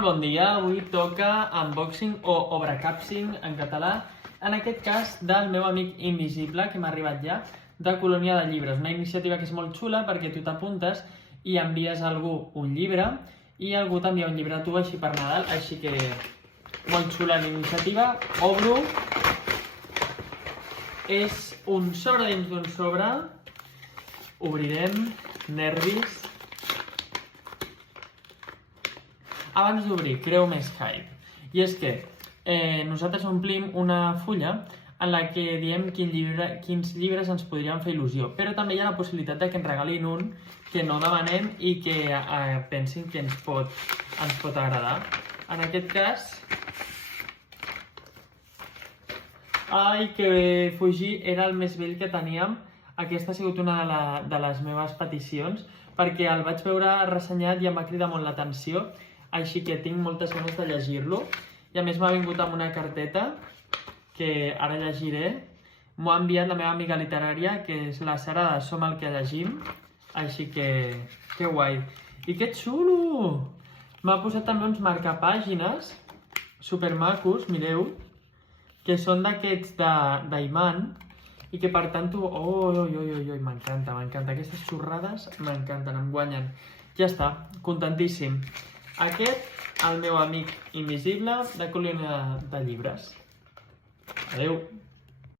Bon dia, avui toca unboxing o overcapsing en català, en aquest cas del meu amic Invisible, que m'ha arribat ja, de Colònia de Llibres. Una iniciativa que és molt xula perquè tu t'apuntes i envies a algú un llibre i algú t'envia un llibre a tu així per Nadal, així que molt xula l'iniciativa. Obro. És un sobre dins d'un sobre. Obrirem. Nervis. Abans d'obrir, creu més hype. I és que nosaltres omplim una fulla en la que diem quins llibres ens podrien fer il·lusió, però també hi ha la possibilitat de que ens regalin un que no demanem i que pensin que ens pot agradar. En aquest cas... Ai, que fugir era el més vell que teníem. Aquesta ha sigut una de les meves peticions, perquè el vaig veure ressenyat i em va cridar molt l'atenció, així que tinc moltes ganes de llegir-lo. I a més m'ha vingut amb una carteta que ara llegiré. M'ho ha enviat la meva amiga literària, que és la Sara de Som el que llegim. Així que guai. I que xulo! M'ha posat també uns marcapàgines supermacos, mireu, que són d'aquests d'imant i que per tant tu... m'encanta. Aquestes xorrades m'encanten, em guanyen. Ja està, contentíssim. Aquest, el meu amic Invisible de Colònia de Llibres. Adeu!